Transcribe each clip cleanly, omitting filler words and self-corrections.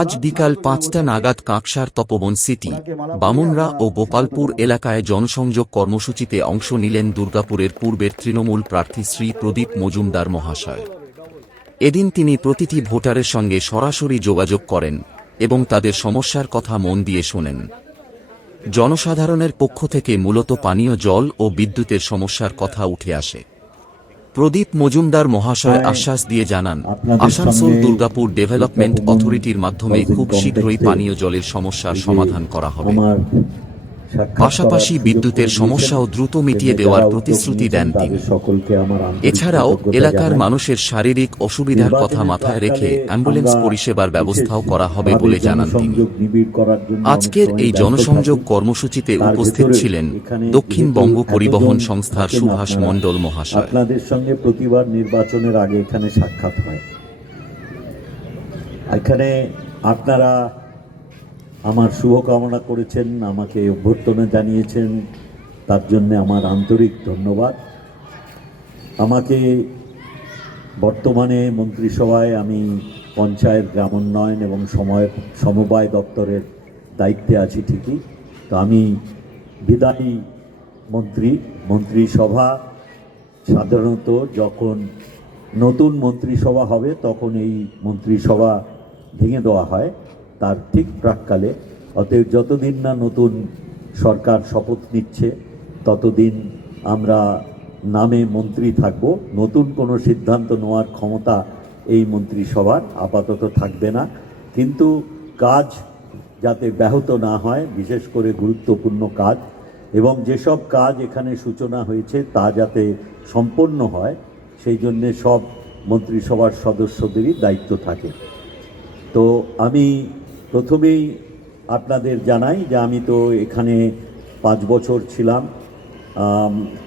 আজ বিকাল ৫টা নাগাদ কাঁকসার তপবন সিটি, বামুনরা ও গোপালপুর এলাকায় জনসংযোগ কর্মসূচিতে অংশ নিলেন দুর্গাপুরের পূর্বের তৃণমূল প্রার্থী শ্রী প্রদীপ মজুমদার মহাশয়। এদিন তিনি প্রতিটি ভোটারের সঙ্গে সরাসরি যোগাযোগ করেন এবং তাদের সমস্যার কথা মন দিয়ে শোনেন। জনসাধারণের পক্ষ থেকে মূলত পানীয় জল ও বিদ্যুতের সমস্যার কথা উঠে আসে। প্রদীপ মজুমদার মহাশয় আশ্বাস দিয়ে জানান, আসানসোল দুর্গাপুর ডেভেলপমেন্ট অথরিটির মাধ্যমে খুব শীঘ্রই পানীয় জলের সমস্যার সমাধান করা হবে। পাশাপাশি বিদ্যুতের সমস্যাও দ্রুত মিটিয়ে দেওয়ার প্রতিশ্রুতি দেন তিনি। এছাড়াও এলাকার মানুষের শারীরিক অসুবিধার কথা মাথায় রেখে অ্যাম্বুলেন্স পরিষেবার ব্যবস্থাও করা হবে বলে জানান তিনি। আজকের এই জনসংযোগ কর্মসূচিতে উপস্থিত ছিলেন দক্ষিণবঙ্গ পরিবহন সংস্থার সুভাষ মণ্ডল মহাশয়। আপনাদের সঙ্গে প্রতিবার নির্বাচনের আগে এখানে সাক্ষাৎ হয়। এখানে আপনারা আমার শুভকামনা করেছেন, আমাকে অভ্যর্থনা জানিয়েছেন, তার জন্য আমার আন্তরিক ধন্যবাদ। আমাকে বর্তমানে মন্ত্রিসভায় আমি পঞ্চায়েত, গ্রামোন্নয়ন এবং সমবায় দপ্তরের দায়িত্বে আছি ঠিকই, তো আমি বিদায়ী মন্ত্রিসভা সাধারণত যখন নতুন মন্ত্রিসভা হবে তখন এই মন্ত্রিসভা ভেঙে দেওয়া হয়, তার ঠিক প্রাক্কালে। অতএব যতদিন না নতুন সরকার শপথ নিচ্ছে ততদিন আমরা নামে মন্ত্রী থাকব। নতুন কোনো সিদ্ধান্ত নেওয়ার ক্ষমতা এই মন্ত্রিসভার আপাতত থাকবে না, কিন্তু কাজ যাতে ব্যাহত না হয়, বিশেষ করে গুরুত্বপূর্ণ কাজ এবং যেসব কাজ এখানে সূচনা হয়েছে তা যাতে সম্পন্ন হয়, সেই জন্যে সব মন্ত্রিসভার সদস্যদেরই দায়িত্ব থাকে। তো আমি প্রথমেই আপনাদের জানাই যে আমি তো এখানে 5 বছর ছিলাম।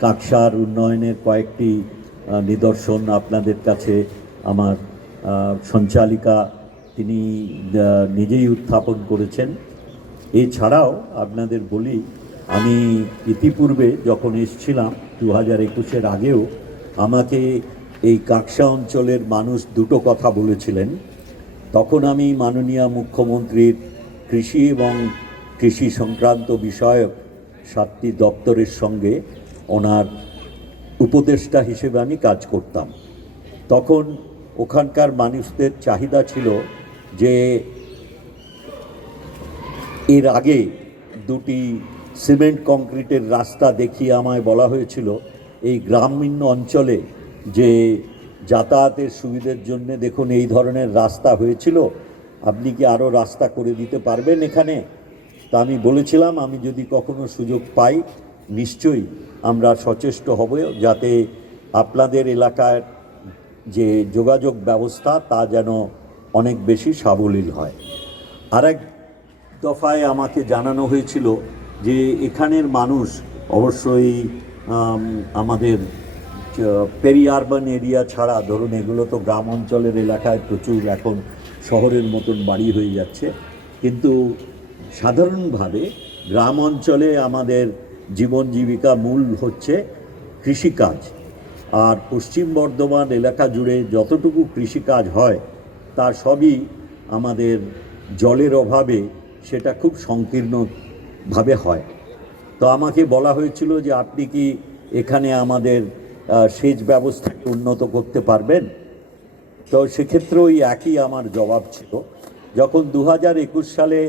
কাকসার উন্নয়নের কয়েকটি নিদর্শন আপনাদের কাছে আমার সঞ্চালিকা তিনি নিজেই উত্থাপন করেছেন। এছাড়াও আপনাদের বলি, আমি ইতিপূর্বে যখন এসেছিলাম 2021-এর আগেও আমাকে এই কাকসা অঞ্চলের মানুষ দুটো কথা বলেছিলেন। তখন আমি মাননীয় মুখ্যমন্ত্রীর কৃষি এবং কৃষি সংক্রান্ত বিষয়ক 7টি দপ্তরের সঙ্গে ওনার উপদেষ্টা হিসেবে আমি কাজ করতাম। তখন ওখানকার মানুষদের চাহিদা ছিল যে এর আগে 2টি সিমেন্ট কংক্রিটের রাস্তা দেখিয়ে আমায় বলা হয়েছিল এই গ্রামীণ অঞ্চলে যে যাতায়াতের সুবিধার জন্য দেখুন এই ধরনের রাস্তা হয়েছিল, আপনি কি আরও রাস্তা করে দিতে পারবেন এখানে? তা আমি বলেছিলাম আমি যদি কখনো সুযোগ পাই নিশ্চয়ই আমরা সচেষ্ট হব যাতে আপনাদের এলাকার যে যোগাযোগ ব্যবস্থা তা যেন অনেক বেশি সাবলীল হয়। আরেক দফায় আমাকে জানানো হয়েছিল যে এখানের মানুষ অবশ্যই আমাদের পেরি আরবান এরিয়া ছাড়া, ধরুন এগুলো তো গ্রাম অঞ্চলের এলাকায় প্রচুর এখন শহরের মতন বাড়ি হয়ে যাচ্ছে, কিন্তু সাধারণভাবে গ্রাম অঞ্চলে আমাদের জীবন জীবিকা মূল হচ্ছে কৃষিকাজ। আর পশ্চিম বর্ধমান এলাকা জুড়ে যতটুকু কৃষিকাজ হয় তা সবই আমাদের জলের অভাবে সেটা খুব সংকীর্ণভাবে হয়। তো আমাকে বলা হয়েছিল যে আপনি কি এখানে আমাদের সেচ ব্যবস্থাকে উন্নত করতে পারবেন? তো সেক্ষেত্রেও ওই একই আমার জবাব ছিল। যখন 2021 সালে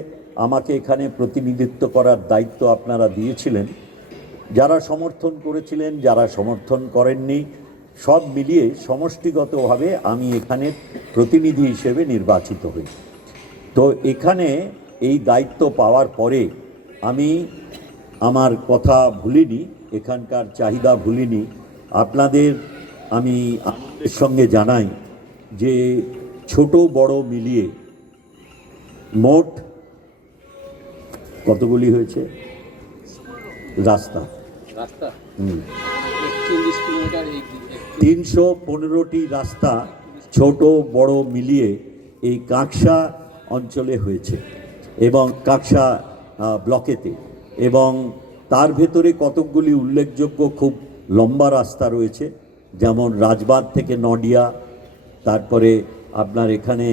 আমাকে এখানে প্রতিনিধিত্ব করার দায়িত্ব আপনারা দিয়েছিলেন, যারা সমর্থন করেছিলেন, যারা সমর্থন করেননি, সব মিলিয়ে সমষ্টিগতভাবে আমি এখানে প্রতিনিধি হিসেবে নির্বাচিত হই। তো এখানে এই দায়িত্ব পাওয়ার পরে আমি আমার কথা ভুলিনি, এখানকার চাহিদা ভুলিনি। আপনাদের আমি আপনাদের সঙ্গে জানাই যে ছোট বড় মিলিয়ে মোট কতগুলি হয়েছে রাস্তা? 315টি রাস্তা ছোট বড় মিলিয়ে এই কাকসা অঞ্চলে হয়েছে এবং কাকসা ব্লকেতে, এবং তার ভেতরে কতকগুলি উল্লেখযোগ্য খুব লম্বা রাস্তা রয়েছে, যেমন রাজবাঁধ থেকে নডিয়া, তারপরে আপনার এখানে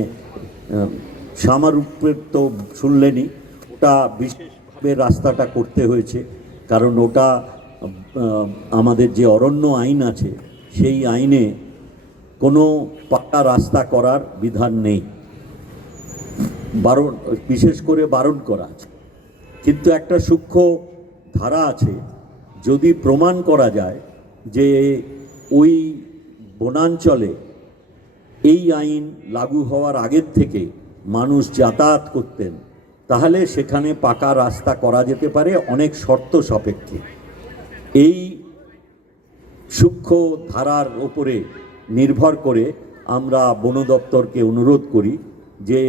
সামারূপের তো শুনলেনই, ওটা বিশেষভাবে রাস্তাটা করতে হয়েছে, কারণ ওটা আমাদের যে অরণ্য আইন আছে সেই আইনে কোনো পাকা রাস্তা করার বিধান নেই, বারণ, বিশেষ করে বারণ করা আছে। কিন্তু একটা সূক্ষ্ম ধারা আছে, যদি প্রমাণ করা যায় যে ওই বনাঞ্চলে এই আইন লাগু হওয়ার আগের থেকে মানুষ যাতায়াত করতেন, তাহলে সেখানে পাকা রাস্তা করা যেতে পারে অনেক শর্ত সাপেক্ষে। এই সূক্ষ্ম ধারার ওপরে নির্ভর করে আমরা বন দপ্তরকে অনুরোধ করি যে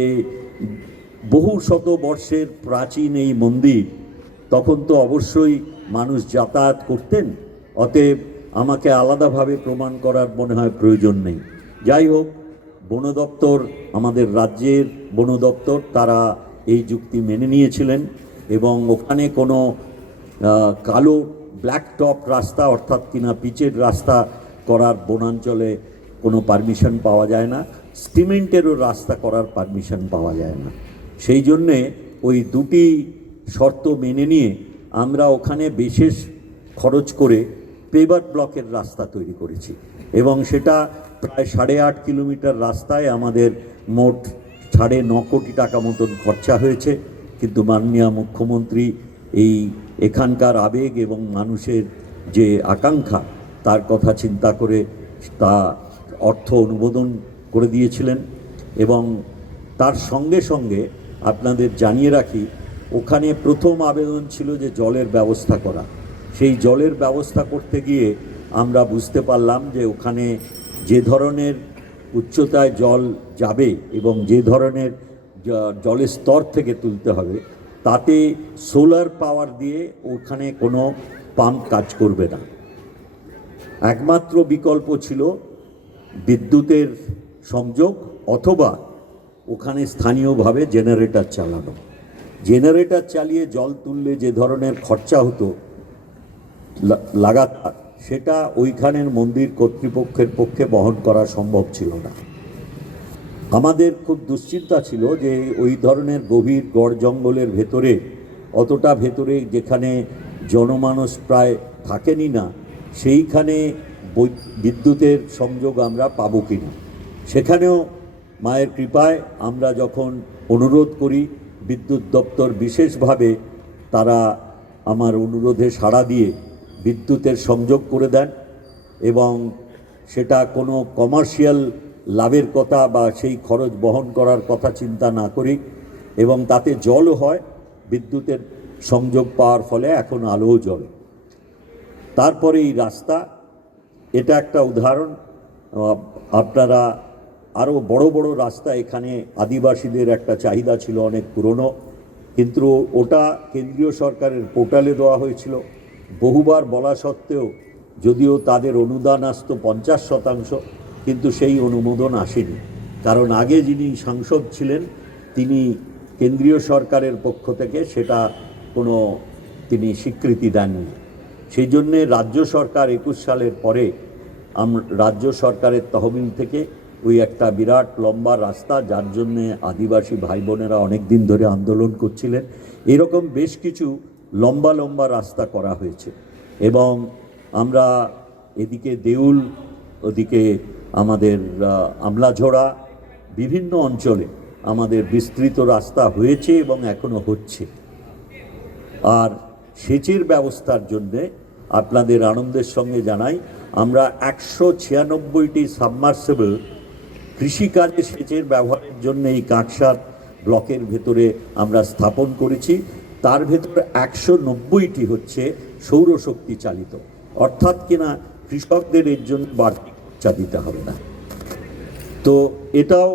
বহু শত বর্ষের প্রাচীন এই মন্দির, তখন তো অবশ্যই মানুষ যাতায়াত করতেন, অতএব আমাকে আলাদাভাবে প্রমাণ করার মনে হয় প্রয়োজন নেই। যাই হোক, বন দপ্তর, আমাদের রাজ্যের বন দপ্তর, তারা এই যুক্তি মেনে নিয়েছিলেন এবং ওখানে কোনো কালো ব্ল্যাক টপ রাস্তা অর্থাৎ কিনা পিচের রাস্তা করার বনাঞ্চলে কোনো পারমিশন পাওয়া যায় না, সিমেন্টেরও রাস্তা করার পারমিশন পাওয়া যায় না। সেই জন্যে ওই দুটি শর্ত মেনে নিয়ে আমরা ওখানে বিশেষ খরচ করে পেভার ব্লকের রাস্তা তৈরি করেছি এবং সেটা প্রায় 8.5 কিলোমিটার রাস্তায় আমাদের মোট 9.5 কোটি টাকা মতন খরচা হয়েছে। কিন্তু মাননীয় মুখ্যমন্ত্রী এই এখানকার আবেগ এবং মানুষের যে আকাঙ্ক্ষা, তার কথা চিন্তা করে তা অর্থ অনুমোদন করে দিয়েছিলেন। এবং তার সঙ্গে সঙ্গে আপনাদের জানিয়ে রাখি, ওখানে প্রথম আবেদন ছিল যে জলের ব্যবস্থা করা। সেই জলের ব্যবস্থা করতে গিয়ে আমরা বুঝতে পারলাম যে ওখানে যে ধরনের উচ্চতায় জল যাবে এবং যে ধরনের জলের স্তর থেকে তুলতে হবে, তাতে সোলার পাওয়ার দিয়ে ওখানে কোনো পাম্প কাজ করবে না। একমাত্র বিকল্প ছিল বিদ্যুতের সংযোগ অথবা ওখানে স্থানীয়ভাবে জেনারেটর চালানো। জেনারেটর চালিয়ে জল তুললে যে ধরনের খরচা হতো লাগাতার, সেটা ওইখানের মন্দির কর্তৃপক্ষের পক্ষে বহন করা সম্ভব ছিল না। আমাদের খুব দুশ্চিন্তা ছিল যে ওই ধরনের গভীর গড় জঙ্গলের ভেতরে, অতটা ভেতরে যেখানে জনমানস প্রায় থাকেনই না, সেইখানে বিদ্যুতের সংযোগ আমরা পাবো কিনা। সেখানেও মায়ের কৃপায় আমরা যখন অনুরোধ করি, বিদ্যুৎ দপ্তর বিশেষভাবে তারা আমার অনুরোধে সাড়া দিয়ে বিদ্যুতের সংযোগ করে দেন এবং সেটা কোনো কমার্শিয়াল লাভের কথা বা সেই খরচ বহন করার কথা চিন্তা না করি, এবং তাতে জলও হয়। বিদ্যুতের সংযোগ পাওয়ার ফলে এখন আলোও জ্বলে। তারপরে এই রাস্তা, এটা একটা উদাহরণ। আপনারা আরও বড় বড় রাস্তা, এখানে আদিবাসীদের একটা চাহিদা ছিল অনেক পুরনো, কিন্তু ওটা কেন্দ্রীয় সরকারের পোর্টালে দেওয়া হয়েছিল। বহুবার বলা সত্ত্বেও, যদিও তাদের অনুদান আসতো 50%, কিন্তু সেই অনুমোদন আসেনি, কারণ আগে যিনি সাংসদ ছিলেন তিনি কেন্দ্রীয় সরকারের পক্ষ থেকে সেটা কোনো তিনি স্বীকৃতি দেননি। সেই জন্যে রাজ্য সরকার 21 সালের পরে রাজ্য সরকারের তহবিল থেকে ওই একটা বিরাট লম্বা রাস্তা, যার জন্যে আদিবাসী ভাই বোনেরা অনেক দিন ধরে আন্দোলন করছিলেন, এরকম বেশ কিছু লম্বা লম্বা রাস্তা করা হয়েছে। এবং আমরা এদিকে দেউল, ওদিকে আমাদের আমলাঝোড়া, বিভিন্ন অঞ্চলে আমাদের বিস্তৃত রাস্তা হয়েছে এবং এখনও হচ্ছে। আর সেচের ব্যবস্থার জন্যে আপনাদের আনন্দের সঙ্গে জানাই, আমরা 196টি সাবমার্সিবল কৃষিকাজে সেচের ব্যবহারের জন্য এই কাকসার ব্লকের ভেতরে আমরা স্থাপন করেছি। তার ভেতরে 190টি হচ্ছে সৌরশক্তি চালিত, অর্থাৎ কিনা কৃষকদের এর জন্য বাড়তি খরচা দিতে হবে না। তো এটাও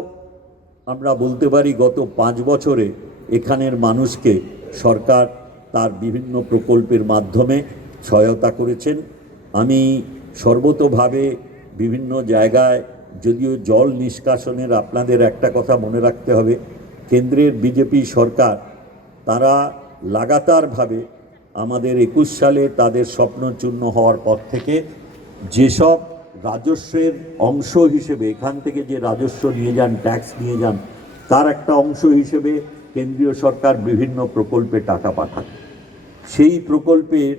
আমরা বলতে পারি গত 5 বছরে এখানের মানুষকে সরকার তার বিভিন্ন প্রকল্পের মাধ্যমে সহায়তা করেছেন। আমি সর্বতোভাবে বিভিন্ন জায়গায়, যদিও জল নিষ্কাশনের আপনাদের একটা কথা মনে রাখতে হবে, কেন্দ্রের বিজেপি সরকার তারা লাগাতারভাবে আমাদের 21 সালে তাদের স্বপ্নচূর্ণ হওয়ার পর থেকে যেসব রাজস্বের অংশ হিসেবে এখান থেকে যে রাজস্ব নিয়ে যান, ট্যাক্স নিয়ে যান, তার একটা অংশ হিসেবে কেন্দ্রীয় সরকার বিভিন্ন প্রকল্পে টাকা পাঠায়। সেই প্রকল্পের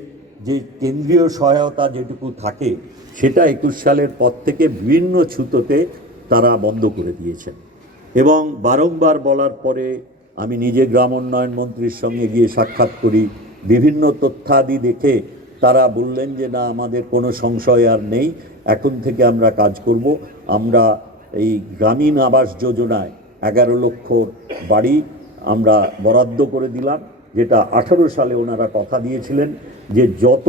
যে কেন্দ্রীয় সহায়তা যেটুকু থাকে সেটা 21 সালের পর থেকে বিভিন্ন ছুতোতে তারা বন্ধ করে দিয়েছেন। এবং বারংবার বলার পরে আমি নিজে গ্রাম উন্নয়ন মন্ত্রীর সঙ্গে গিয়ে সাক্ষাৎ করি, বিভিন্ন তথ্যাদি দেখে তারা বললেন যে না, আমাদের কোনো সংশয় আর নেই, এখন থেকে আমরা কাজ করব। আমরা এই গ্রামীণ আবাস যোজনায় 11 লক্ষ বাড়ি আমরা বরাদ্দ করে দিলাম, যেটা 18 সালে ওনারা কথা দিয়েছিলেন যে যত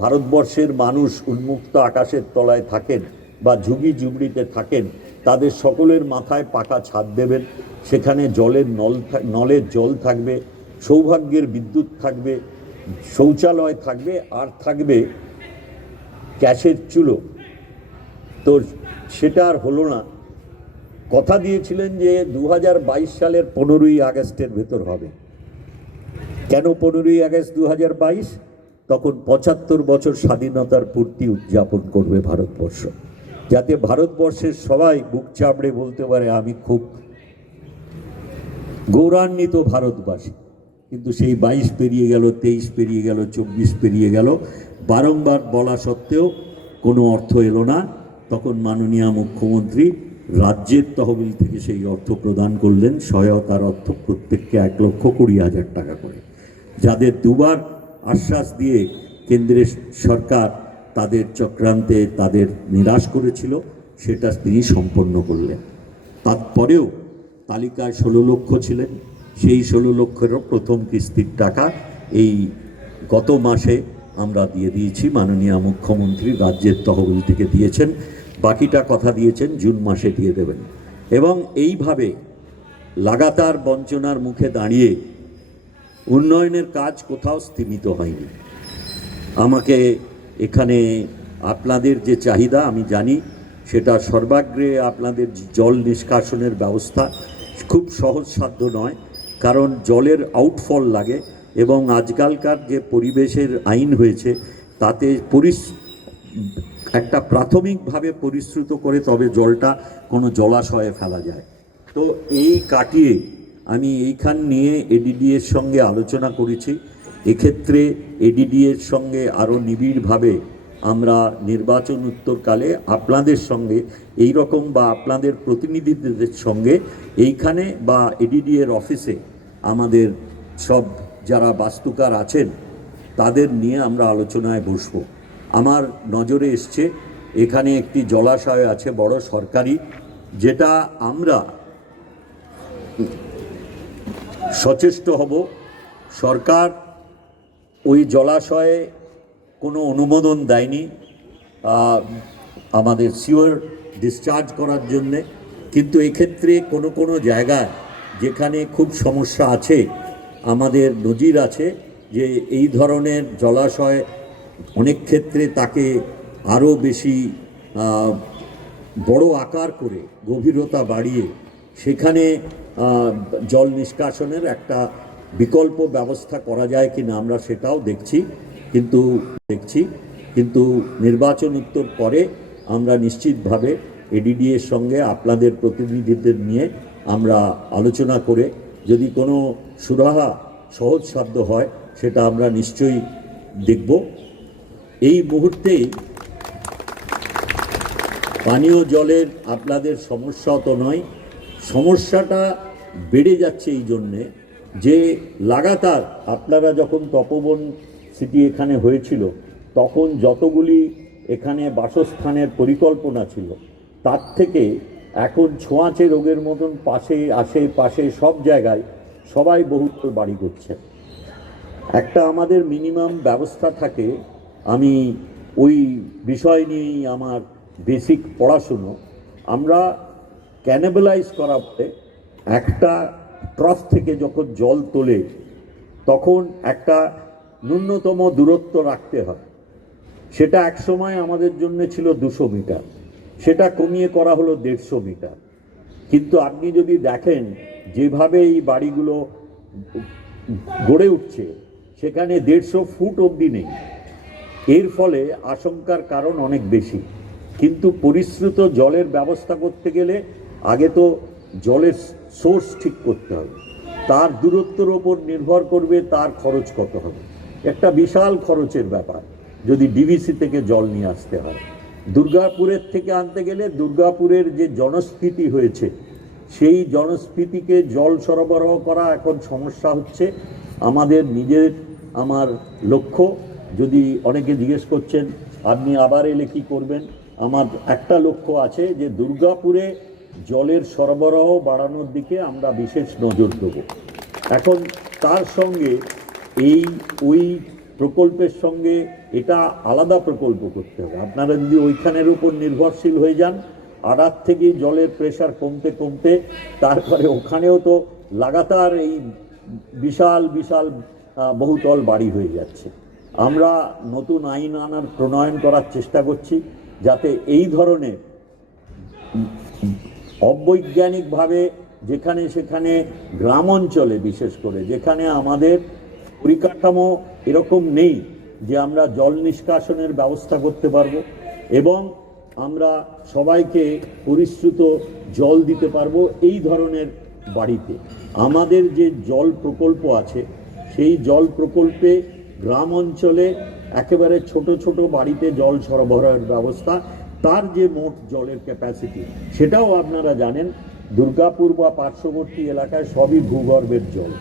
ভারতবর্ষের মানুষ উন্মুক্ত আকাশের তলায় থাকেন বা ঝুঁকি ঝুবড়িতে থাকেন তাদের সকলের মাথায় পাকা ছাদ দেবেন, সেখানে নলের জল থাকবে, সৌভাগ্যের বিদ্যুৎ থাকবে, শৌচালয় থাকবে, আর থাকবে গ্যাসের চুলো। তো সেটা আর হলো না। কথা দিয়েছিলেন যে 2022 সালের 15ই আগস্টের ভেতর হবে। কেন 15ই আগস্ট 2022? তখন 75 বছর স্বাধীনতার পূর্তি উদযাপন করবে ভারতবর্ষ, যাতে ভারতবর্ষের সবাই বুক চাপড়ে বলতে পারে আমি খুব গৌরবান্বিত ভারতবাসী। কিন্তু সেই 22 পেরিয়ে গেল, 23 পেরিয়ে গেল, 24 পেরিয়ে গেল, বারংবার বলা সত্ত্বেও কোনো অর্থ এলো না। তখন মাননীয় মুখ্যমন্ত্রী রাজ্যের তহবিল থেকে সেই অর্থ প্রদান করলেন, সহায়তার অর্থ প্রত্যেককে 1,20,000 টাকা করে, যাদের দুবার আশ্বাস দিয়ে কেন্দ্রের সরকার তাদের চক্রান্তে তাদের নিরাশ করেছিল, সেটা তিনি সম্পন্ন করলেন। তারপরেও তালিকায় 16 লক্ষ ছিলেন, সেই 16 লক্ষেরও প্রথম কিস্তির টাকা এই গত মাসে আমরা দিয়ে দিয়েছি। মাননীয় মুখ্যমন্ত্রী রাজ্যের তহবিল থেকে দিয়েছেন, বাকিটা কথা দিয়েছেন জুন মাসে দিয়ে দেবেন। এবং এইভাবে লাগাতার বঞ্চনার মুখে দাঁড়িয়ে উন্নয়নের কাজ কোথাও স্থিমিত হয়নি। আমাকে এখানে আপনাদের যে চাহিদা আমি জানি, সেটা সর্বাগ্রে আপনাদের জল নিষ্কাশনের ব্যবস্থা খুব সহজসাধ্য নয়, কারণ জলের আউটফল লাগে। এবং আজকালকার যে পরিবেশের আইন হয়েছে তাতে একটা প্রাথমিকভাবে পরিশ্রুত করে তবে জলটা কোনো জলাশয়ে ফেলা যায়। তো এই কাটিয়ে আমি এইখান নিয়ে এডিডিএর সঙ্গে আলোচনা করেছি। এক্ষেত্রে এডিডিএর সঙ্গে আরও নিবিড়ভাবে আমরা নির্বাচন উত্তরকালে আপনাদের সঙ্গে এই রকম বা আপনাদের প্রতিনিধিদের সঙ্গে এইখানে বা এডিডিএর অফিসে আমাদের সব যারা বাস্তুকার আছেন তাদের নিয়ে আমরা আলোচনায় বসব। আমার নজরে এসছে এখানে একটি জলাশয় আছে বড় সরকারি, যেটা আমরা সচেষ্ট হব। সরকার ওই জলাশয়ে কোনো অনুমোদন দেয়নি আমাদের সিওর ডিসচার্জ করার জন্যে, কিন্তু এক্ষেত্রে কোনো কোনো জায়গায় যেখানে খুব সমস্যা আছে, আমাদের নজির আছে যে এই ধরনের জলাশয় অনেক ক্ষেত্রে তাকে আরও বেশি বড় আকার করে গভীরতা বাড়িয়ে সেখানে জল নিষ্কাশনের একটা বিকল্প ব্যবস্থা করা যায় কিনা আমরা সেটাও দেখছি। কিন্তু নির্বাচন উত্তর পরে আমরা নিশ্চিতভাবে এডিডিএর সঙ্গে আপনাদের প্রতিনিধিদের নিয়ে আমরা আলোচনা করে যদি কোনো সুরাহা সহজসাধ্য হয় সেটা আমরা নিশ্চয়ই দেখব। এই মুহূর্তেই পানীয় জলের আপনাদের সমস্যা তো নয়, সমস্যাটা বেড়ে যাচ্ছে এই জন্যে যে লাগাতার আপনারা যখন তপবন সিটি এখানে হয়েছিল তখন যতগুলি এখানে বাসস্থানের পরিকল্পনা ছিল তার থেকে এখন ছোঁয়াচে রোগের মতন আশেপাশে সব জায়গায় সবাই বহুতল বাড়ি করছে। একটা আমাদের মিনিমাম ব্যবস্থা থাকে, আমি ওই বিষয় নিয়েই আমার বেসিক পড়াশুনো। আমরা ক্যানিবালাইজ করা বলে একটা ট্রফ থেকে যখন জল তোলে তখন একটা ন্যূনতম দূরত্ব রাখতে হয়। সেটা এক সময় আমাদের জন্য ছিল 200 মিটার, সেটা কমিয়ে করা হলো 150 মিটার। কিন্তু আপনি যদি দেখেন যেভাবে এই বাড়িগুলো গড়ে উঠছে সেখানে 150 ফুট অবধি নেই। এর ফলে আশঙ্কার কারণ অনেক বেশি। কিন্তু পরিশ্রুত জলের ব্যবস্থা করতে গেলে আগে তো জলের সোর্স ঠিক করতে হবে, তার দূরত্বের ওপর নির্ভর করবে তার খরচ কত হবে। একটা বিশাল খরচের ব্যাপার যদি ডিভিসি থেকে জল নিয়ে আসতে হয়। দুর্গাপুরের থেকে আনতে গেলে দুর্গাপুরের যে জনস্ফীতি হয়েছে সেই জনস্ফীতিকে জল সরবরাহ করা এখন সমস্যা হচ্ছে। আমাদের নিজের আমার লক্ষ্য, যদি অনেকে জিজ্ঞেস করছেন আপনি আবার এলে কী করবেন, আমার একটা লক্ষ্য আছে যে দুর্গাপুরে জলের সরবরাহ বাড়ানোর দিকে আমরা বিশেষ নজর দেব। এখন তার সঙ্গে ওই প্রকল্পের সঙ্গে এটা আলাদা প্রকল্প করতে হবে। আপনারা যদি ওইখানের উপর নির্ভরশীল হয়ে যান, আড়ার থেকেই জলের প্রেশার কমতে কমতে তারপরে ওখানেও তো লাগাতার এই বিশাল বিশাল বহুতল বাড়ি হয়ে যাচ্ছে। আমরা নতুন আইন আনার প্রণয়ন করার চেষ্টা করছি যাতে এই ধরনের অবৈজ্ঞানিকভাবে যেখানে সেখানে গ্রাম অঞ্চলে বিশেষ করে যেখানে আমাদের পরিকাঠামো এরকম নেই যে আমরা জল নিষ্কাশনের ব্যবস্থা করতে পারবো এবং আমরা সবাইকে পরিশ্রুত জল দিতে পারবো, এই ধরনের বাড়িতে আমাদের যে জল প্রকল্প আছে সেই জল প্রকল্পে গ্রাম অঞ্চলে একেবারে ছোট ছোট বাড়িতে জল সরবরাহের ব্যবস্থা, তার যে মোট জলের ক্যাপাসিটি সেটাও আপনারা জানেন দুর্গাপুর বা পার্শ্ববর্তী এলাকায় সবই ভূগর্ভের জল।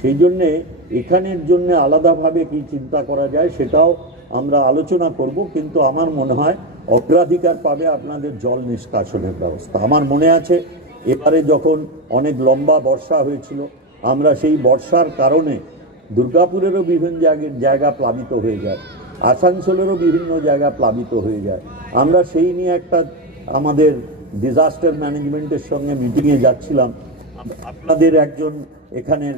সেই জন্যে এখানের জন্য আলাদাভাবে কি চিন্তা করা যায় সেটাও আমরা আলোচনা করব, কিন্তু আমার মনে হয় অগ্রাধিকার পাবে আপনাদের জল নিষ্কাশনের ব্যবস্থা। আমার মনে আছে এবারে যখন অনেক লম্বা বর্ষা হয়েছিল, আমরা সেই বর্ষার কারণে দুর্গাপুরেরও বিভিন্ন জায়গা প্লাবিত হয়ে যায়, আসানসোলেরও বিভিন্ন জায়গা প্লাবিত হয়ে যায়। আমরা সেই নিয়ে একটা আমাদের ডিজাস্টার ম্যানেজমেন্টের সঙ্গে মিটিংয়ে যাচ্ছিলাম, আপনাদের একজন এখানের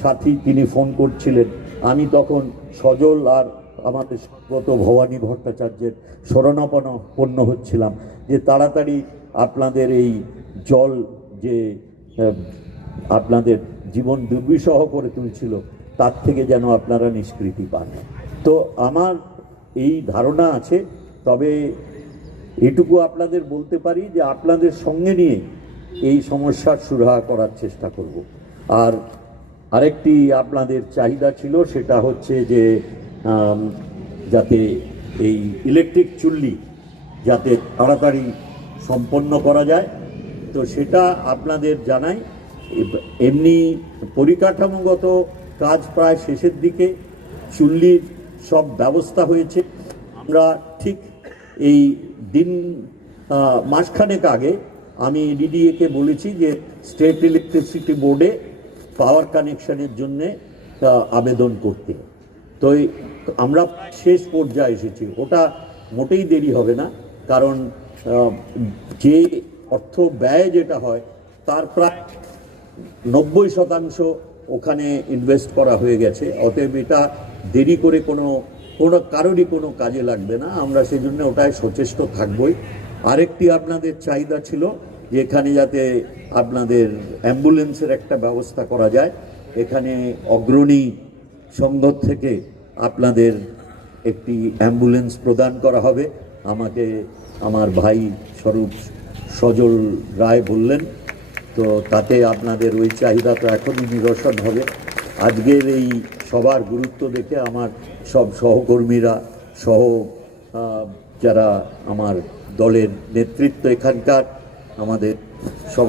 সাথী তিনি ফোন করছিলেন, আমি তখন সজল আর আমাদের স্বর্গত ভবানী ভট্টাচার্যের শরণাপন্ন হচ্ছিলাম যে তাড়াতাড়ি আপনাদের এই জল যে আপনাদের জীবন দুর্বিষহ করে তুলছিল তার থেকে যেন আপনারা নিষ্কৃতি পান। তো আমার এই ধারণা আছে, তবে এটুকু আপনাদের বলতে পারি যে আপনাদের সঙ্গে নিয়ে এই সমস্যার সুরাহা করার চেষ্টা করব। আর আরেকটি আপনাদের চাহিদা ছিল, সেটা হচ্ছে যে যাতে এই ইলেকট্রিক চুল্লি যাতে তাড়াতাড়ি সম্পন্ন করা যায়, তো সেটা আপনাদের জানাই। এমনি পরিকাঠামোগত কাজ প্রায় শেষের দিকে, চুল্লির সব ব্যবস্থা হয়েছে। আমরা ঠিক এই দিন মাসখানেক আগে আমি ডিডিএকে বলেছি যে স্টেট ইলেকট্রিসিটি বোর্ডে পাওয়ার কানেকশনের জন্যে আবেদন করতে। তো আমরা শেষ পর্যায়ে এসেছি, ওটা মোটেই দেরি হবে না, কারণ যে অর্থ ব্যয় যেটা হয় তার প্রায় 90% ওখানে ইনভেস্ট করা হয়ে গেছে। অতএব এটা দেরি করে কোনো কারোরই কোনো কাজে লাগবে না, আমরা সেই জন্য ওটায় সচেষ্ট থাকবই। আরেকটি আপনাদের চাহিদা ছিল যে এখানে যাতে আপনাদের অ্যাম্বুলেন্সের একটা ব্যবস্থা করা যায়। এখানে অগ্রণী সংঘ থেকে আপনাদের একটি অ্যাম্বুলেন্স প্রদান করা হবে, আমাকে আমার ভাই স্বরূপ সজল রায় বললেন। তো তাতে আপনাদের ওই চাহিদা তো এখনই নিরসন হবে। আজকের এই সবার গুরুত্ব দেখে আমার সব সহকর্মীরা সহ যারা আমার দলের নেতৃত্ব এখানকার আমাদের সব